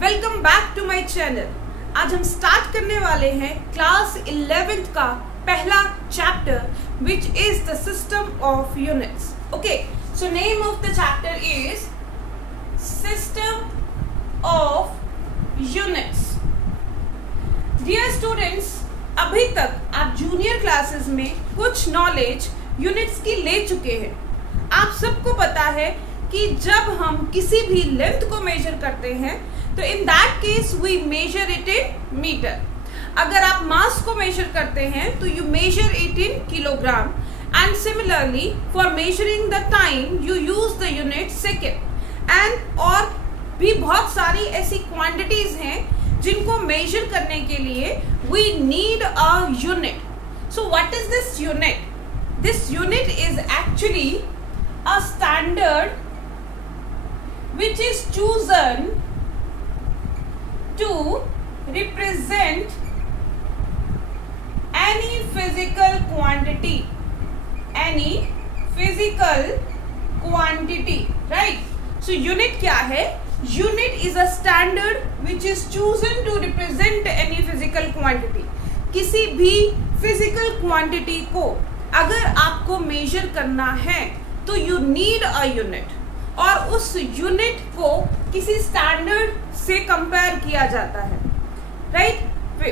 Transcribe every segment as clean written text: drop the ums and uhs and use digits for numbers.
Welcome back to my channel. आज हम start करने वाले हैं क्लास 11th का पहला chapter which is the system of units. Okay, so name of the chapter is system of units. Dear students, अभी तक आप जूनियर क्लासेस में कुछ नॉलेज यूनिट्स की ले चुके हैं। आप सबको पता है कि जब हम किसी भी लेंथ को मेजर करते हैं तो in that case we measure it in meter. अगर आप मास को मेजर करते हैं तो you measure it in kilogram, and similarly for measuring the time you use the unit second. And और भी बहुत सारी ऐसी क्वांटिटीज हैं जिनको मेजर करने के लिए we need a unit. So what is this unit? This unit is actually a standard which is chosen to represent any physical quantity, right? So unit क्या है? Unit is a standard which is chosen to represent any physical quantity. किसी भी physical quantity को अगर आपको measure करना है तो you need a unit, और उस यूनिट को किसी स्टैंडर्ड से कंपेयर किया जाता है, right?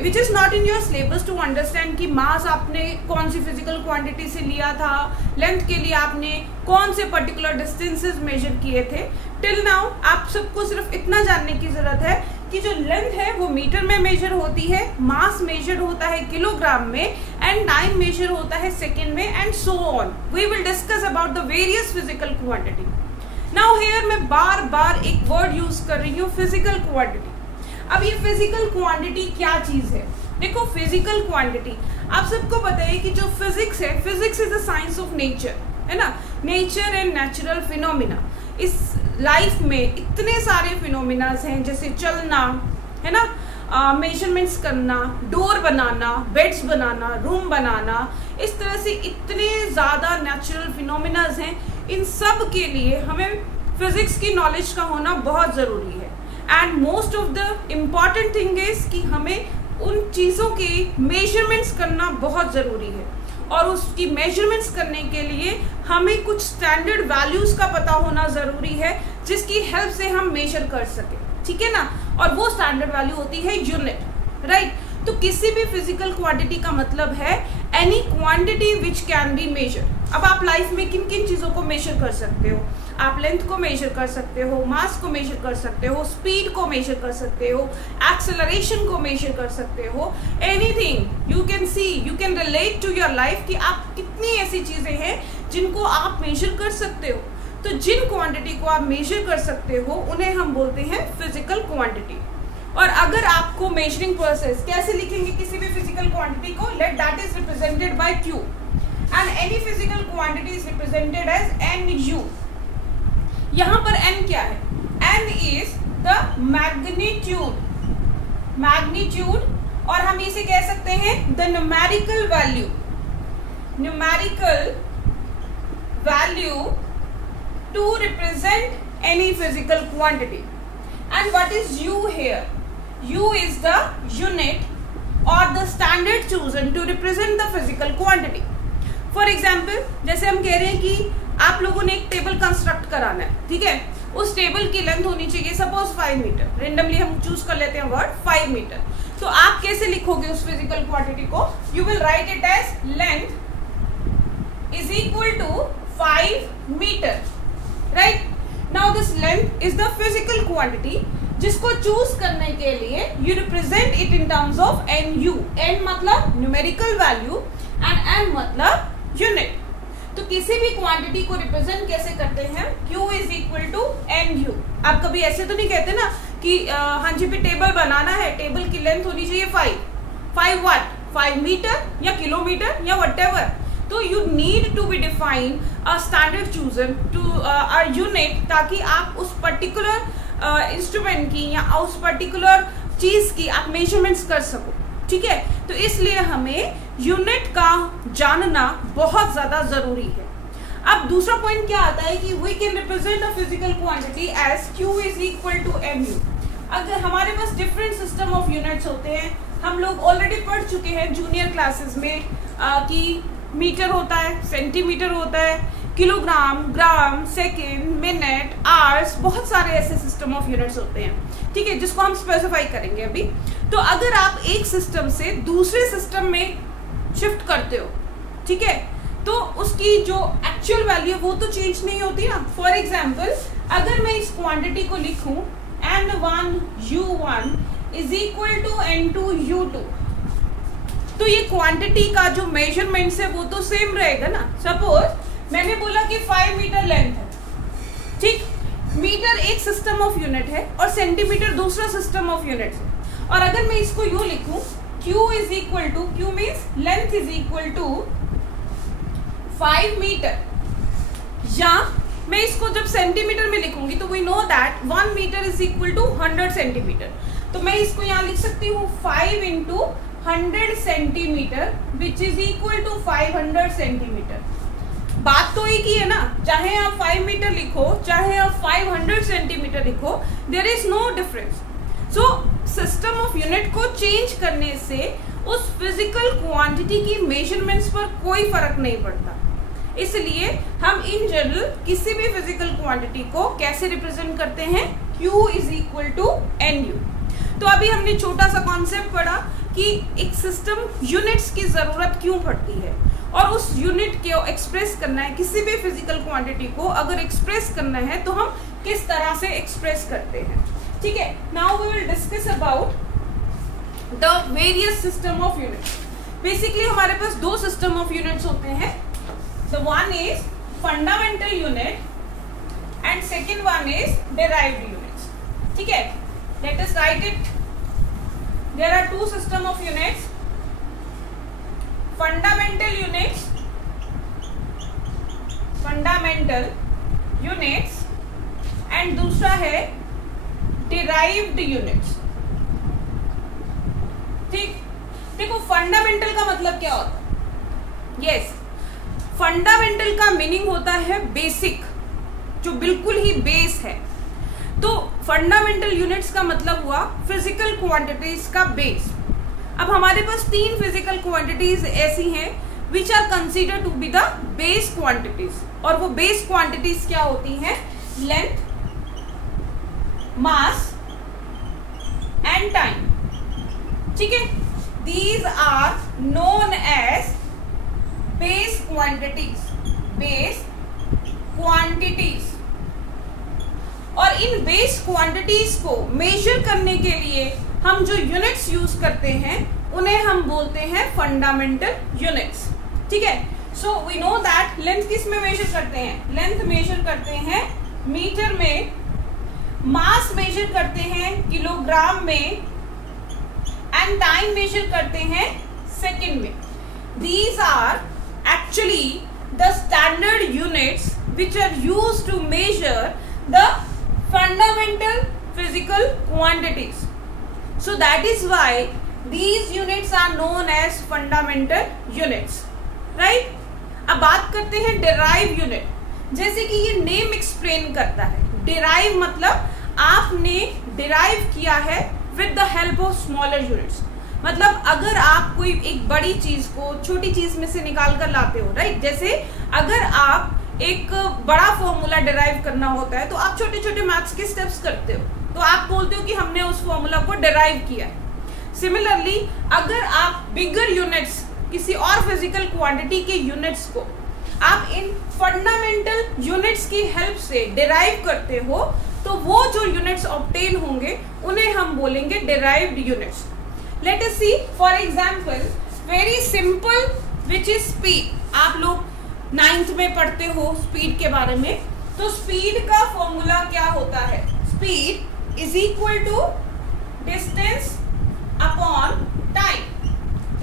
Which is not in your syllabus to understand कि मास आपने कौन सी फिजिकल क्वांटिटी से लिया था, लेंथ के लिए आपने कौन से पर्टिकुलर डिस्टेंसेस मेजर किए थे। टिल नाउ आप सबको सिर्फ इतना जानने की जरूरत है कि जो लेंथ है वो मीटर में मेजर होती है, मास मेजर होता है किलोग्राम में, एंड टाइम मेजर होता है सेकेंड में, and so on. We will discuss about the various physical quantity. Now here मैं बार बार एक वर्ड यूज कर रही हूँ, फिजिकल क्वांटिटी। अब ये फिजिकल क्वांटिटी क्या चीज है? देखो, फिजिकल क्वांटिटी आप सबको पता है कि जो फिजिक्स है, physics is the science of nature, है ना? Nature and natural phenomena. इस लाइफ में इतने सारे फिनोमिनास हैं, जैसे चलना, है ना, मेजरमेंट्स करना, डोर बनाना, बेड्स बनाना, रूम बनाना, इस तरह से इतने ज़्यादा नेचुरल फिनोमिनास हैं। इन सब के लिए हमें फिजिक्स की नॉलेज का होना बहुत ज़रूरी है। And most of the important thing is कि हमें उन चीज़ों की मेजरमेंट्स करना बहुत ज़रूरी है, और उसकी मेजरमेंट्स करने के लिए हमें कुछ स्टैंडर्ड वैल्यूज़ का पता होना ज़रूरी है जिसकी हेल्प से हम मेजर कर सकें, ठीक है ना? और वो स्टैंडर्ड वैल्यू होती है यूनिट, राइट? तो किसी भी फिजिकल क्वांटिटी का मतलब है any quantity which can be measure. अब आप लाइफ में किन किन चीज़ों को मेजर कर सकते हो? आप लेंथ को मेजर कर सकते हो, मास को मेजर कर सकते हो, स्पीड को मेजर कर सकते हो, एक्सेलरेशन को मेजर कर सकते हो, anything you can see, you can relate to your life कि आप कितनी ऐसी चीज़ें हैं जिनको आप मेजर कर सकते हो। तो जिन क्वांटिटी को आप मेजर कर सकते हो उन्हें हम बोलते हैं फिजिकल क्वांटिटी। और अगर आपको मेजरिंग प्रोसेस कैसे लिखेंगे किसी भी फिजिकल क्वांटिटी को? Let that is represented by Q, and any physical quantity is represented as NU। यहाँ पर N क्या है? N इज द मैग्नीट्यूड, और हम इसे कह सकते हैं the numerical value to represent any physical quantity. And what is U here? U is the unit or the standard chosen to represent the physical quantity. For example, जैसे हम कह रहे हैं कि आप लोगों ने एक टेबल कंस्ट्रक्ट कराना है, ठीक है? उस टेबल की लेंथ होनी चाहिए सपोज 5 मीटर। रेंडमली हम चूज कर लेते हैं वर्ड 5 मीटर। तो आप कैसे लिखोगे उस फिजिकल क्वांटिटी को? You will write it as length is equal to 5 meter, right? Now this length is the physical quantity जिसको चूज करने के लिए you represent it in terms of NU। N मतलब न्यूमेरिकल वैल्यू एंड N मतलब unit. तो किसी भी quantity को रिप्रेजेंट कैसे करते हैं? Q is equal to NU। आप कभी ऐसे तो नहीं कहते ना कि हाँ जी पे टेबल बनाना है, टेबल की लेंथ होनी चाहिए 5 व्हाट? 5 मीटर या किलोमीटर या व्हाटएवर। तो you need to be define a standard chosen to a unit, ताकि आप उस पर्टिकुलर इंस्ट्रूमेंट की या उस पर्टिकुलर चीज की आप मेजरमेंट्स कर सको, ठीक है। तो इसलिए हमें यूनिट का जानना बहुत ज्यादा जरूरी है। अब दूसरा पॉइंट क्या आता है कि we can represent a physical quantity as Q is equal to mu। अगर हमारे पास डिफरेंट सिस्टम ऑफ यूनिट्स होते हैं, हम लोग ऑलरेडी पढ़ चुके हैं जूनियर क्लासेस में कि मीटर होता है, सेंटीमीटर होता है, किलोग्राम, ग्राम, सेकेंड, मिनट, आवर्स, बहुत सारे ऐसे सिस्टम ऑफ यूनिट्स होते हैं, ठीक है, जिसको हम स्पेसिफाई करेंगे अभी। तो अगर आप एक सिस्टम से दूसरे सिस्टम में शिफ्ट करते हो, ठीक है, तो उसकी जो एक्चुअल वैल्यू वो तो चेंज नहीं होती ना। फॉर एग्जाम्पल अगर मैं इस क्वांटिटी को लिखूं N1U1 is equal to N2U2, तो ये क्वांटिटी का जो मेजरमेंट है वो तो सेम रहेगा ना। सपोज मैंने बोला कि 5 मीटर लेंथ है, ठीक, मीटर एक सिस्टम ऑफ यूनिट है और सेंटीमीटर दूसरा सिस्टम ऑफ यूनिट है। और अगर मैं इसको यूं लिखूं Q is equal to, Q means length is equal to 5 meter, या मैं इसको जब सेंटीमीटर में लिखूंगी तो we know that 1 metre is equal to 100 centimeter. तो मैं इसको यहाँ लिख सकती हूँ 5 into 100 centimeter which is equal to 500 centimeter. बात तो एक ही है ना, चाहे आप 5 मीटर लिखो चाहे आप 500 सेंटीमीटर लिखो, there is no difference. So system of unit को चेंज करने से उस फिजिकल क्वांटिटी की मेजरमेंट्स पर कोई फर्क नहीं पड़ता। इसलिए हम इन जनरल किसी भी फिजिकल क्वांटिटी को कैसे रिप्रेजेंट करते हैं, Q is equal to NU। तो अभी हमने छोटा सा कॉन्सेप्ट पढ़ा कि एक सिस्टम यूनिट्स की जरूरत क्यों पड़ती है और उस यूनिट को एक्सप्रेस करना है, किसी भी फिजिकल क्वांटिटी को अगर एक्सप्रेस करना है तो हम किस तरह से एक्सप्रेस करते हैं, ठीक है। Now we will discuss about the various system of units. Basically हमारे पास दो सिस्टम ऑफ यूनिट्स होते हैं। The one is fundamental unit and second one is derived units, ठीक है। Let us write it. There are two system of units, fundamental units and दूसरा है derived units, ठीक। देखो फंडामेंटल का मतलब क्या होता है? यस, फंडामेंटल का मीनिंग होता है बेसिक, जो बिल्कुल ही बेस है। तो फंडामेंटल यूनिट्स का मतलब हुआ फिजिकल क्वांटिटीज का बेस। अब हमारे पास तीन फिजिकल क्वांटिटीज ऐसी हैं which are consider to be the base quantities, और वो बेस क्वांटिटीज क्या होती हैं? लेंथ, मास एंड टाइम, ठीक है। These are known as base quantities. और इन बेस क्वांटिटीज को मेजर करने के लिए हम जो यूनिट्स यूज करते हैं उन्हें हम बोलते हैं फंडामेंटल यूनिट्स, ठीक है। So we know that length किस में मेजर करते हैं? लेंथ मेजर करते हैं मीटर में, मास मेजर करते हैं किलोग्राम में, एंड टाइम मेजर करते हैं सेकंड में। These are actually the standard units which are used to measure the fundamental physical quantities. So that is why these units are known as fundamental units, right? अब बात करते हैं derive unit। जैसे कि ये नेम एक्सप्लेन करता है, derive मतलब आपने derive किया है with the help of smaller units। मतलब अगर आप कोई एक बड़ी चीज को छोटी चीज में से निकाल कर लाते हो, राइट। जैसे अगर आप एक बड़ा फॉर्मूला डिराइव करना होता है तो आप छोटे छोटे मैथ्स के स्टेप्स करते हो, तो आप बोलते हो कि हमने उस फॉर्मूला को डिराइव किया है। सिमिलरली अगर आप बिगर यूनिट्स, किसी और फिजिकल क्वांटिटी के यूनिट्स को आप इन फंडामेंटल यूनिट्स की हेल्प से डिराइव करते हो, तो वो जो यूनिट्स ऑब्टेन होंगे उन्हें हम बोलेंगे derived units. Let us see, for example, very simple, which is speed. आप लोग 9th में पढ़ते हो स्पीड के बारे में, तो स्पीड का फॉर्मूला क्या होता है? Speed is equal to distance upon time,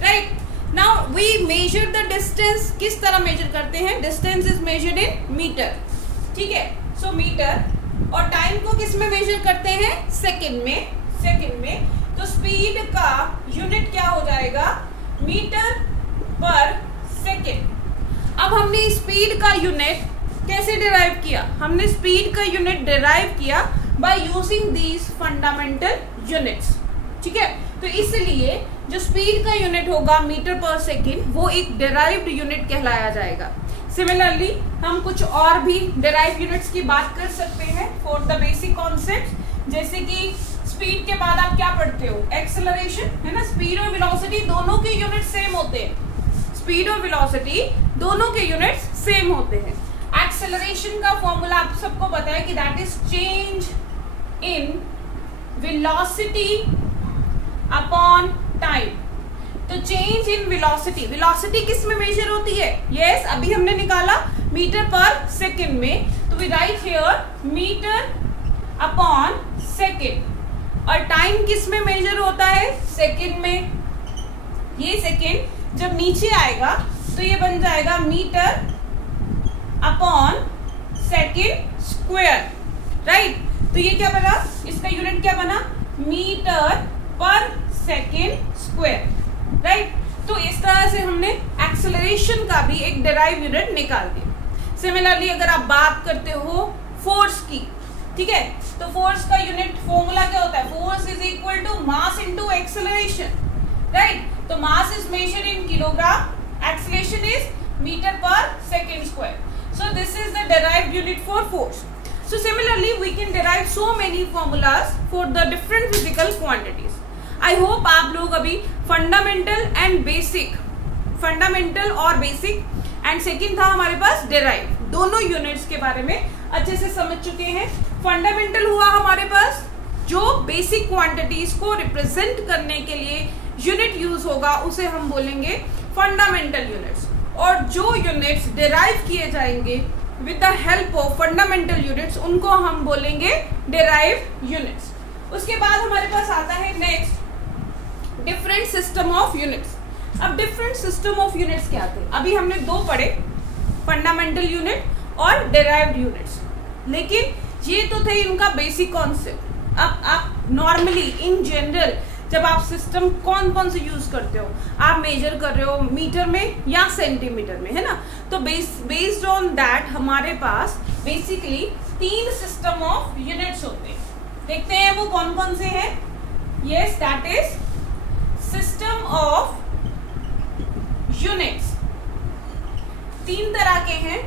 right. Now we measure the distance. किस तरह मेजर करते हैं? Distance is measured in meter, ठीक है। सो मीटर और टाइम को किस में मेजर करते हैं? सेकंड में। तो स्पीड का यूनिट क्या हो जाएगा? Metre per second. अब हमने स्पीड का यूनिट कैसे डिराइव किया? हमने स्पीड का यूनिट डिराइव किया by using these fundamental units, ठीक है। तो इसलिए जो स्पीड का यूनिट होगा मीटर पर सेकंड, वो एक डिराइव्ड यूनिट कहलाया जाएगा। सिमिलरली हम कुछ और भी डिराइव यूनिट्स की बात कर सकते हैं फॉर द बेसिक कॉन्सेप्ट। जैसे कि स्पीड के बाद आप क्या पढ़ते हो? एक्सेलरेशन, है ना। स्पीड और वेलोसिटी दोनों के यूनिट सेम होते हैं। स्पीड और वेलोसिटी दोनों के यूनिट्स सेम होते हैं। एक्सेलरेशन का फॉर्मूला आप सबको पता है कि that is change in velocity upon time. तो चेंज इन वेलोसिटी किस में मेजर होती है? यस, अभी हमने निकाला मीटर पर सेकंड में। तो we write here meter upon second. और टाइम किस में मेजर होता है? सेकंड में। ये सेकंड जब नीचे आएगा तो ये बन जाएगा meter upon second square, right. तो ये क्या बना? इसका यूनिट क्या बना? Metre per second square, right. तो इस तरह से हमने एक्सेलरेशन का भी एक डिराइव यूनिट निकाल दिया। सिमिलरली अगर आप बात करते हो फोर्स की, ठीक है, तो फोर्स का यूनिट फॉर्मूला क्या होता है? Force is equal to mass into acceleration, right. तो mass is measured in kilogram, acceleration is metre per second square. So this is the derived unit for force. So similarly we can derive so many formulas for the different physical quantities. I hope आप लोग अभी fundamental and basic, fundamental और basic and second था हमारे पास derive, दोनों units के बारे में अच्छे से समझ चुके हैं. फंडामेंटल हुआ हमारे पास जो बेसिक क्वांटिटीज को रिप्रेजेंट करने के लिए यूनिट यूज होगा उसे हम बोलेंगे फंडामेंटल यूनिट्स, और जो यूनिट्स डिराइव किए जाएंगे with the help of fundamental units उनको हम बोलेंगे डिराइव यूनिट्स. उसके बाद हमारे पास आता है next different system of units. अब डिफरेंट सिस्टम ऑफ यूनिट्स क्या थे? अभी हमने दो पढ़े, फंडामेंटल यूनिट और डिराइव्ड यूनिट्स, लेकिन ये तो थे इनका बेसिक कॉन्सेप्ट. अब आप नॉर्मली इन जनरल जब आप सिस्टम कौन कौन से यूज करते हो, आप मेजर कर रहे हो मीटर में या सेंटीमीटर में, है ना. तो बेस्ड ऑन दैट हमारे पास बेसिकली 3 सिस्टम ऑफ यूनिट्स होते हैं. देखते हैं वो कौन कौन से हैं. Yes, that is system of units. 3 तरह के हैं.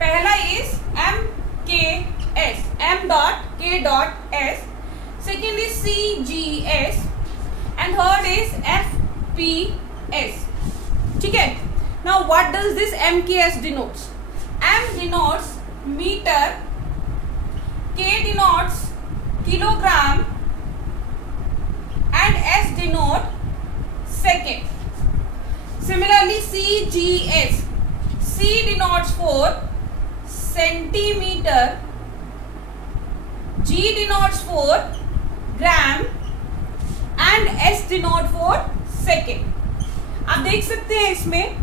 पहला is MKS, M.K.S. Second is CGS and third is FPS. ठीक है. Now what does this MKS denotes? M denotes meter, K denotes kilogram and S denote second. Similarly CGS, C denotes for centimeter, G denotes for gram and S denote for second. आप देख सकते हैं इसमें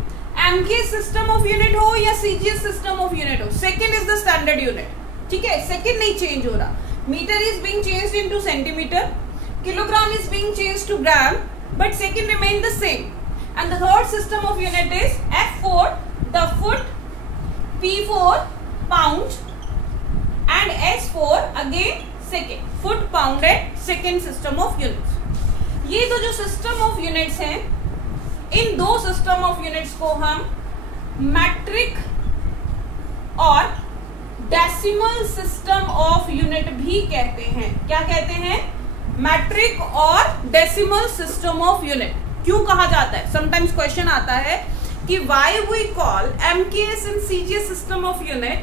MK system of unit हो या CGS system of unit हो, second is the standard unit. ठीक है, सेकेंड नहीं चेंज हो रहा. Metre is being changed into centimetre, kilogram is being changed to gram, but second remain the same. And the third system of unit is F for the foot, P for pound and S for again second, foot, pound and second system of units. ये तो जो system of units हैं, इन 2 system of units को हम matric और decimal system of unit भी कहते हैं. क्या कहते हैं? मैट्रिक और डेसिमल सिस्टम ऑफ यूनिट. क्यों कहा जाता है? समटाइम्स क्वेश्चन आता है कि why we call MKS and CGS system of unit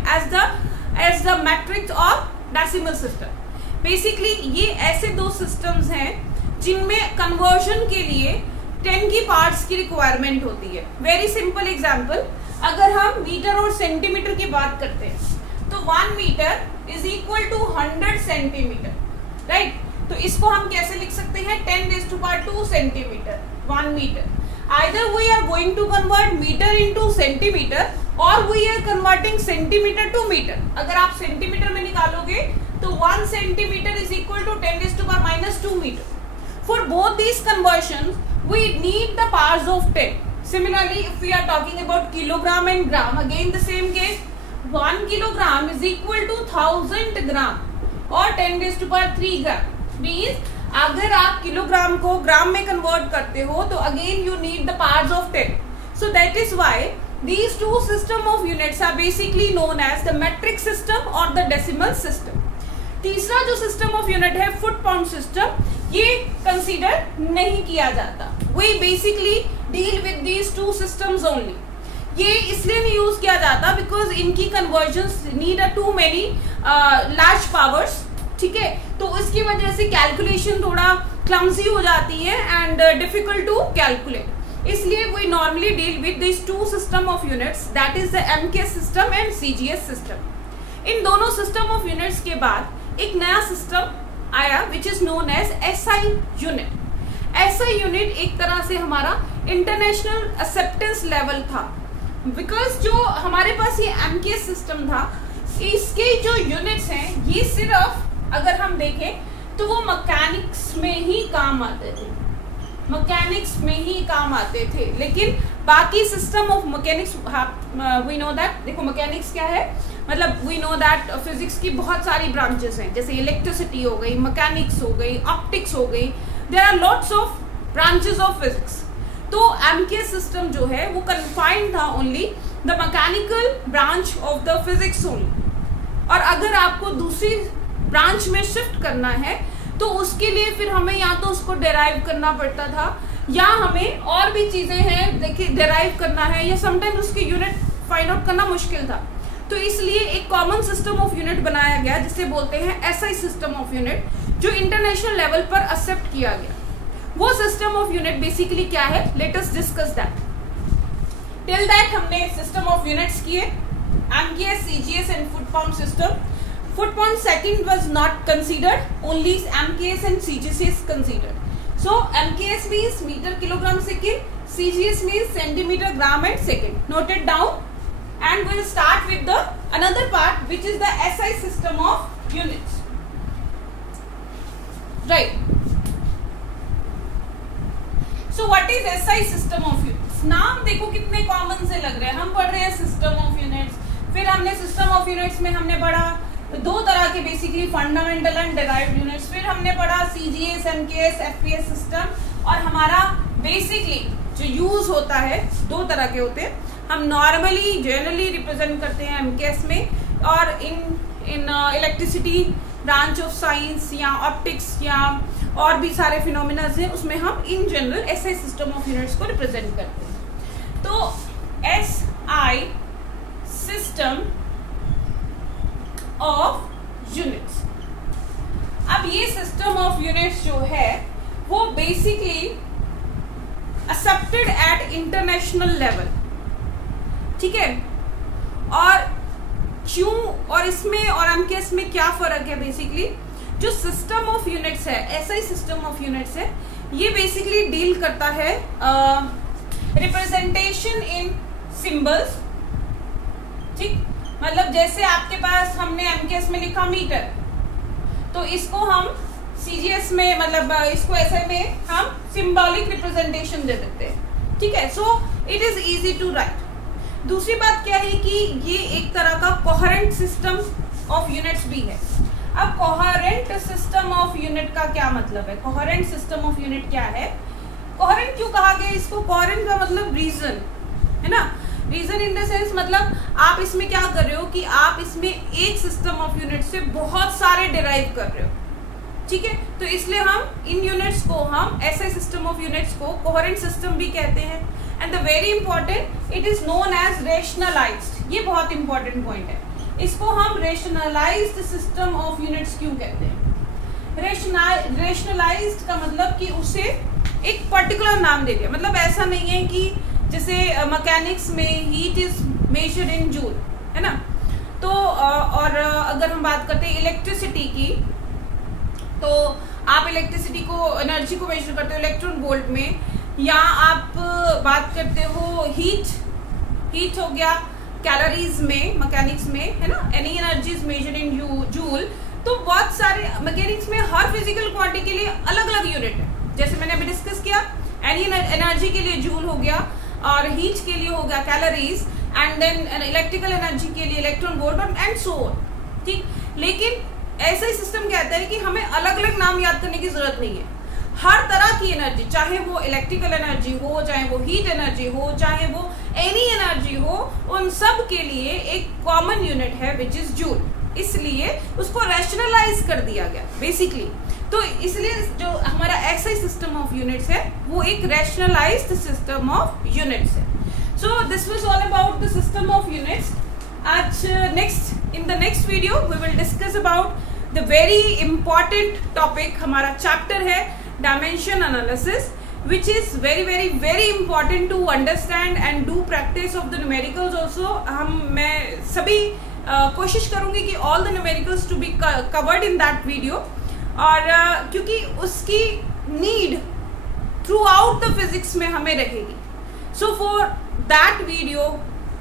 as the metric और डेसिमल सिस्टम. बेसिकली ये ऐसे 2 सिस्टम्स हैं जिनमें कन्वर्जन के लिए 10 की पार्ट्स की रिक्वायरमेंट होती है. वेरी सिंपल एग्जांपल, अगर हम मीटर और सेंटीमीटर की बात करते हैं तो 1 metre is equal to 100 centimetre, right. तो इसको हम कैसे लिख सकते हैं? 10⁻² centimetre 1 metre. Either we are going to convert meter into centimeter और we are converting centimetre to metre. अगर आप सेंटीमीटर में निकालोगे तो 1 centimetre is equal to 10⁻⁻2 metre. For both these conversions, we need the powers of 10. Similarly, if we are talking about kilogram and gram, again the same case, 1 kilogram is equal to 1000 gram or 10⁻³ gram. Means अगर आप kilogram को ग्राम में convert करते हो तो again you need the powers of 10. So that is why these two system of units are basically known as the metric system or the decimal system. तीसरा जो system of unit है foot pound system, ये consider नहीं किया जाता। We basically deal with these two systems only. ये इसलिए नहीं यूज किया जाता बिकॉज इनकी conversions need a too many large powers, ठीक है, तो इसकी वजह से कैलकुलेशन थोड़ा क्लमजी हो जाती है एंड डिफिकल्ट टू कैलकुलेट। इसलिए we normally deal with this two system of units, that is the MKS system and CGS system. इन दोनों सिस्टम ऑफ यूनिट्स के बाद एक नया सिस्टम आया which is known as SI unit. SI unit एक तरह से हमारा इंटरनेशनल एक्सेप्टेंस लेवल था, बिकॉज जो हमारे पास ये एमकेएस सिस्टम था, इसके जो यूनिट्स हैं ये सिर्फ अगर हम देखें तो वो मैकेनिक्स में ही काम आते थे, मैकेनिक्स में ही काम आते थे। लेकिन बाकी system of mechanics, we know that, देखो मैकेनिक्स क्या है, मतलब वी नो दैट फिजिक्स की बहुत सारी ब्रांचेस हैं, जैसे इलेक्ट्रिसिटी हो गई, मैकेनिक्स हो गई, ऑप्टिक्स हो गई, there are lots of branches of physics. तो एमकेएस सिस्टम जो है वो कन्फाइंड था only the mechanical branch of the physics only. और अगर आपको दूसरी ब्रांच में शिफ्ट करना है तो उसके लिए फिर हमें या तो उसको डेराइव करना पड़ता था, या हमें और भी चीजें हैं देखिए डेराइव करना है, या समटाइम्स उसके यूनिट फाइंड आउट करना मुश्किल था। तो इसलिए एक कॉमन सिस्टम ऑफ यूनिट बनाया गया जिसे बोलते हैं एसआई सिस्टम ऑफ यूनिट, जो इंटरनेशनल लेवल पर एक्सेप्ट किया गया। वो सिस्टम ऑफ यूनिट बेसिकली क्या है, let us discuss that. Till that हमने सिस्टम ऑफ यूनिट्स किए, MKS, CGS and foot pound system. Foot pound second was not considered, only MKS and CGS is considered. So MKS means meter kilogram second, CGS means centimeter gram and second. Note it down, and we'll start with the another part which is the SI system of units. Right. So what is SI system of units? नाम देखो कितने common से लग रहे हैं। हम पढ़ रहे हैं सिस्टम ऑफ यूनिट्स, फिर हमने सिस्टम ऑफ यूनिट्स में हमने पढ़ा दो तरह के basically fundamental and derived units, फिर हमने पढ़ा सीजीएस, एमकेएस, एफपीएस सिस्टम। और हमारा बेसिकली जो यूज होता है दो तरह के होते हैं। हम नॉर्मली जनरली रिप्रेजेंट करते हैं एमकेएस में, और in electricity branch of science या ऑप्टिक्स या और भी सारे फिनोमिना हैं उसमें हम in general SI system of units को रिप्रेजेंट करते हैं। तो एसआई सिस्टम ऑफ यूनिट्स, अब ये सिस्टम ऑफ यूनिट्स जो है वो basically accepted eight international level, ठीक है। और क्यों, और इसमें और एमकेएस में क्या फर्क है, बेसिकली जो सिस्टम ऑफ यूनिट्स है, एसआई सिस्टम ऑफ यूनिट्स है, ये बेसिकली डील करता है रिप्रेजेंटेशन इन सिंबल्स, ठीक। मतलब जैसे आपके पास हमने एमकेएस में लिखा मीटर, तो इसको हम सीजीएस में, मतलब इसको ऐसे में हम सिंबॉलिक रिप्रेजेंटेशन दे देते हैं, ठीक है। So it is easy to write. दूसरी बात क्या है कि ये एक तरह का कोहेरेंट सिस्टम ऑफ यूनिट्स भी है। अब कोहेरेंट सिस्टम ऑफ यूनिट का क्या मतलब है, कोहेरेंट सिस्टम ऑफ यूनिट क्या है, कोहेरेंट क्यों कहा गया इसको, कोहेरेंट का मतलब रीजन है ना, रीजन इन द सेंस मतलब आप इसमें क्या कर रहे हो कि आप इसमें एक सिस्टम ऑफ यूनिट से बहुत सारे डिराइव कर रहे हो, ठीक है। तो इसलिए हम इन यूनिट्स को, हम ऐसे सिस्टम ऑफ यूनिट्स को कोहेरेंट सिस्टम भी कहते हैं। And the very important, it is known as rationalised. ये बहुत इंपॉर्टेंट पॉइंट है, इसको हम रेशनलाइज्ड सिस्टम ऑफ यूनिट्स क्यों कहते हैं। रेशनलाइज्ड का मतलब कि उसे एक पर्टिकुलर नाम दे दिया, मतलब ऐसा नहीं है कि जैसे मैकेनिक्स में heat is measured in joule, है ना। तो और अगर हम बात करते हैं इलेक्ट्रिसिटी की, तो आप इलेक्ट्रिसिटी को, एनर्जी को मेजर करते हो इलेक्ट्रॉन वोल्ट में, या आप बात करते हो हीट हो गया कैलोरीज में, मैकेनिक्स में, है ना, any energy is measured in joule. तो बहुत सारे मैकेनिक्स में हर फिजिकल क्वांटिटी के लिए अलग अलग यूनिट है। जैसे मैंने अभी डिस्कस किया, एनी एनर्जी के लिए जूल हो गया, और हीट के लिए हो गया calories, and then electrical energy के लिए electron volt and so on. ठीक, लेकिन ऐसा ही सिस्टम कहता है कि हमें अलग अलग नाम याद करने की जरूरत नहीं है। हर तरह की एनर्जी, चाहे वो इलेक्ट्रिकल एनर्जी हो, चाहे वो हीट एनर्जी हो, चाहे वो एनी एनर्जी हो, उन सब के लिए एक कॉमन यूनिट है विच इज जूल। इसलिए उसको रैशनलाइज कर दिया गया बेसिकली। तो इसलिए जो हमारा एक्सआई सिस्टम ऑफ यूनिट्स है वो एक रैशनलाइज्ड सिस्टम ऑफ यूनिट्स है। So this was all about the system of units. आज in the next video we will discuss about the very important topic. हमारा चैप्टर है dimension analysis, which is very important to understand and do practice of the numericals also। मैं सभी कोशिश करूंगी कि all the numericals to be covered in that video, और क्योंकि उसकी need throughout the physics में हमें रहेगी। So for that video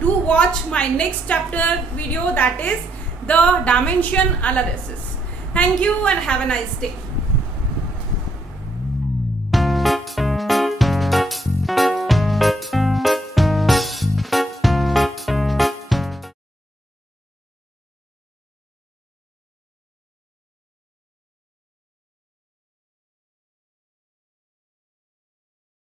do watch my next chapter video, that is the dimension analysis. Thank you and have a nice day.